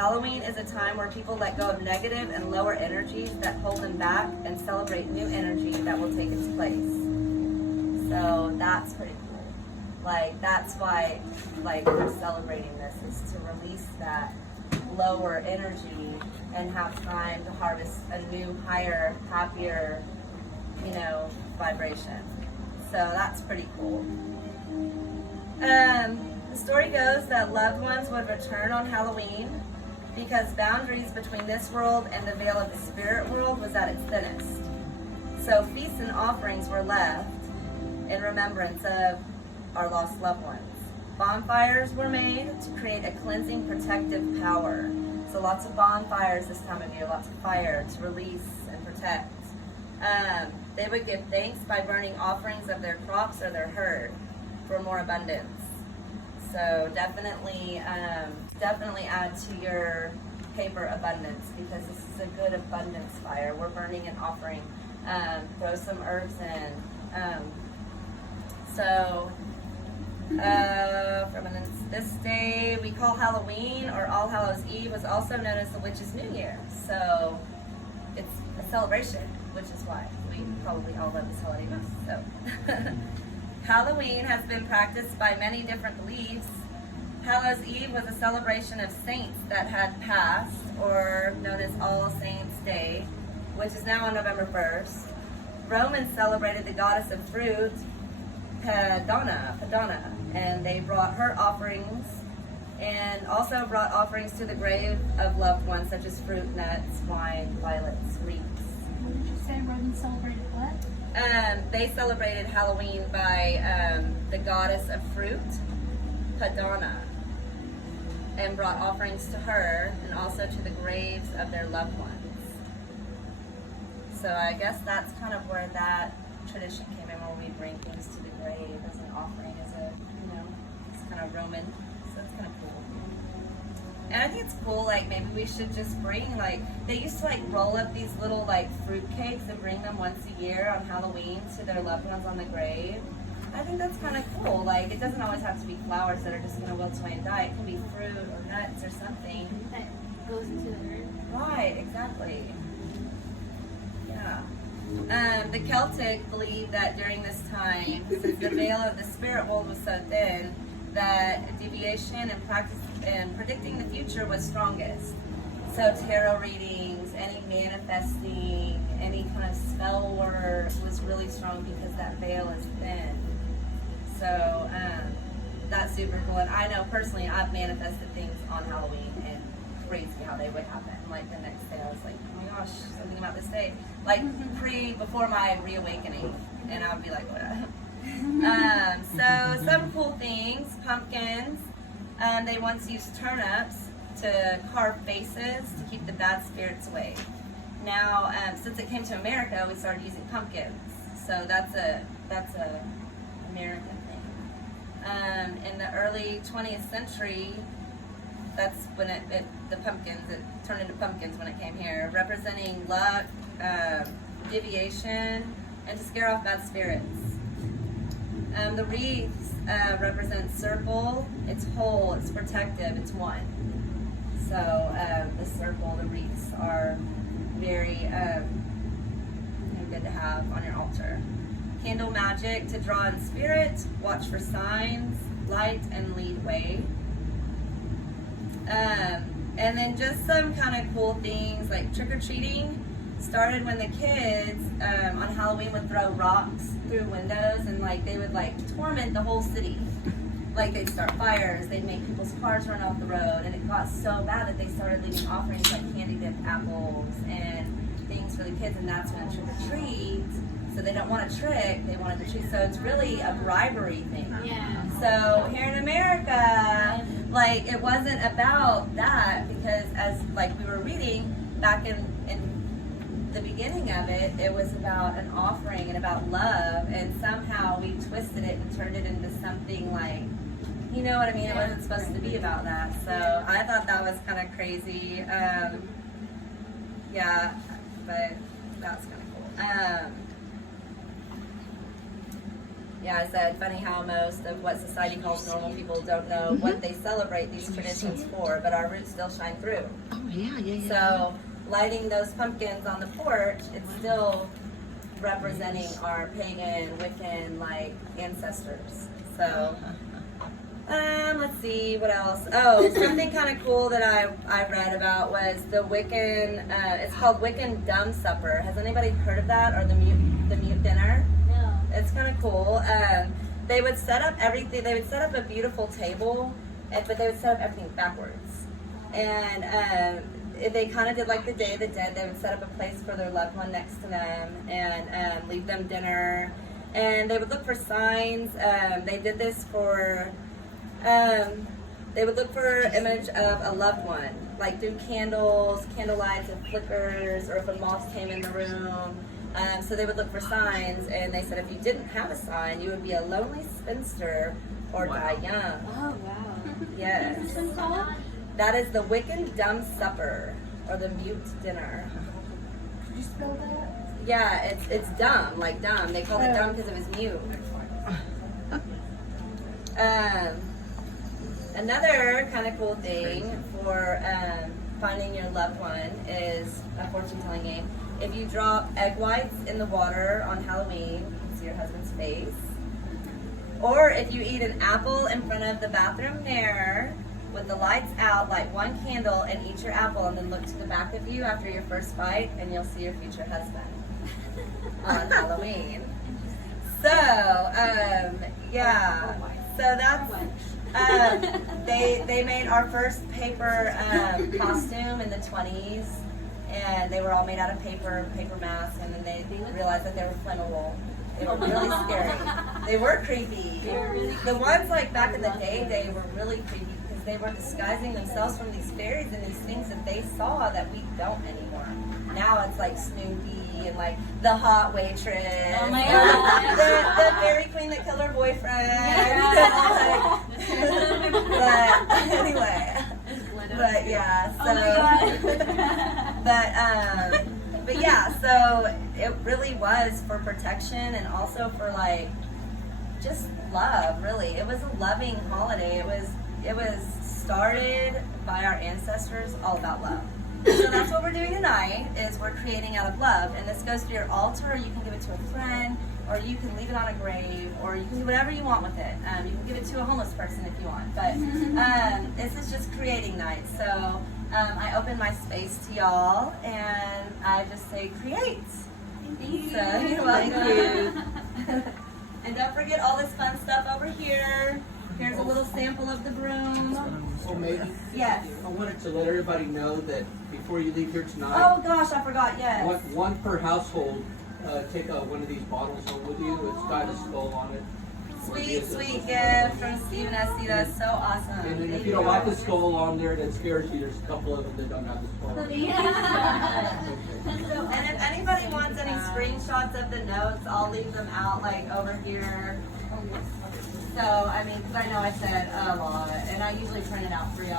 Halloween is a time where people let go of negative and lower energies that hold them back and celebrate new energy that will take its place. So that's pretty cool. Like, that's why, like, we're celebrating this, is to release that lower energy and have time to harvest a new, higher, happier, you know, vibration. So that's pretty cool. The story goes that loved ones would return on Halloween because boundaries between this world and the veil of the spirit world was at its thinnest. So feasts and offerings were left in remembrance of our lost loved ones. Bonfires were made to create a cleansing, protective power. So lots of bonfires this time of year, lots of fire to release and protect. They would give thanks by burning offerings of their crops or their herd for more abundance. So definitely add to your paper abundance, because this is a good abundance fire. We're burning an offering. Throw some herbs in. This day we call Halloween, or All Hallows Eve, was also known as the Witch's New Year. So it's a celebration, which is why we probably all love this holiday most. So Halloween has been practiced by many different beliefs. Hallows Eve was a celebration of saints that had passed, or known as All Saints Day, which is now on November 1st. Romans celebrated the goddess of fruit, Padana, and they brought her offerings, and also brought offerings to the grave of loved ones, such as fruit, nuts, wine, violets, wreaths. What did you say Romans celebrated what? They celebrated Halloween by the goddess of fruit, Padana, and brought offerings to her and also to the graves of their loved ones. So I guess that's kind of where that tradition came in, where we bring things to the grave as an offering, as a, you know, it's kind of Roman, so it's kind of cool. And I think it's cool, like, maybe we should just bring, like, they used to, like, roll up these little, like, fruit cakes and bring them once a year on Halloween to their loved ones on the grave. I think that's kind of cool. Like, it doesn't always have to be flowers that are just going to wilt away and die. It can be fruit or nuts or something. That goes into the earth. Right, exactly. Yeah. The Celtic believed that during this time, since the veil of the spirit world was so thin, that deviation and practice and predicting the future was strongest. So tarot readings, any manifesting, any kind of spell work was really strong because that veil is thin. So that's super cool. And I know personally, I've manifested things on Halloween, and crazy how they would happen. Like the next day, I was like, oh my gosh, something about this day. Like before my reawakening, and I would be like, what? So some cool things: pumpkins. They once used turnips to carve faces to keep the bad spirits away. Now, since it came to America, we started using pumpkins. So that's a American thing. In the early 20th century, that's when it turned into pumpkins when it came here, representing luck, deviation, and to scare off bad spirits. The wreaths represent circle. It's whole, it's protective, it's one. So the circle, the wreaths are very good to have on your altar. Candle magic to draw in spirit, watch for signs, light, and lead way. And then just some kind of cool things like trick-or-treating started when the kids on Halloween would throw rocks through windows, and like they would like torment the whole city. Like they'd start fires, they'd make people's cars run off the road, and it got so bad that they started leaving offerings like candy dipped apples and things for the kids, and that's when trick-or-treat. So they don't want a trick, they wanted to treat. So it's really a bribery thing. Yeah. So here in America, like it wasn't about that, because as like we were reading back in the beginning of it, it was about an offering and about love, and somehow we twisted it and turned it into something like, you know what I mean? It wasn't supposed to be about that. So I thought that was kind of crazy. Yeah, but that's kind of cool. Yeah, I said, funny how most of what society calls normal people don't know what they celebrate these traditions for, but our roots still shine through. Oh, yeah. So, lighting those pumpkins on the porch, it's still representing our pagan, Wiccan, like, ancestors. So, let's see, what else? Oh, something kind of cool that I read about was the Wiccan, it's called Wiccan Dumb Supper. Has anybody heard of that, or the mute dinner? No. It's kind of cool. They would set up everything. They would set up a beautiful table, but they would set up everything backwards. And they kind of did like the Day of the Dead. They would set up a place for their loved one next to them and leave them dinner. And they would look for signs. They did this for. They would look for an image of a loved one, like through candles, candle lights, and flickers, or if a moth came in the room. So they would look for signs, and they said if you didn't have a sign, you would be a lonely spinster or die young. Oh, wow. Yes. What's this one called? That is the Wiccan Dumb Supper, or the Mute Dinner. Could you spell that? Yeah, it's dumb, like dumb. They called it dumb because it was mute. Another kind of cool thing for finding your loved one is a fortune telling game. If you drop egg whites in the water on Halloween, you can see your husband's face. Or if you eat an apple in front of the bathroom mirror with the lights out, light one candle and eat your apple, and then look to the back of you after your first bite, and you'll see your future husband on Halloween. So, yeah. So that's they made our first paper costume in the 20s, and they were all made out of paper masks, and then they realized that they were flammable. They were really scary. They were creepy. The ones like back in the day, they were really creepy because they were disguising themselves from these fairies and these things that they saw that we don't anymore. Now it's like Snoopy and like the hot waitress. Oh my God. The fairy queen that killed her boyfriend. But anyway. But yeah, so but yeah, so it really was for protection and also for like just love, really. It was a loving holiday. It was started by our ancestors, all about love. So that's what we're doing tonight, is we're creating out of love. And this goes to your altar, you can give it to a friend, or you can leave it on a grave, or you can do whatever you want with it. You can give it to a homeless person if you want. But this is just creating night. So I open my space to y'all, and I just say create. Thank you. So you're welcome. And don't forget all this fun stuff over here. Here's a little sample of the broom. Oh, maybe. Yes. I wanted to let everybody know that before you leave here tonight, Oh gosh, I forgot, yes. one per household, take one of these bottles home with you. It's got a skull on it. Sweet, sweet gift from Stephen S.C. That's so awesome. And then Thank if you don't you. like the skull on there that scares you, there's a couple of them that don't have the skull. And if anybody wants any screenshots of the notes, I'll leave them out like over here. So, I mean, because I know I said a lot, and I usually print it out for y'all.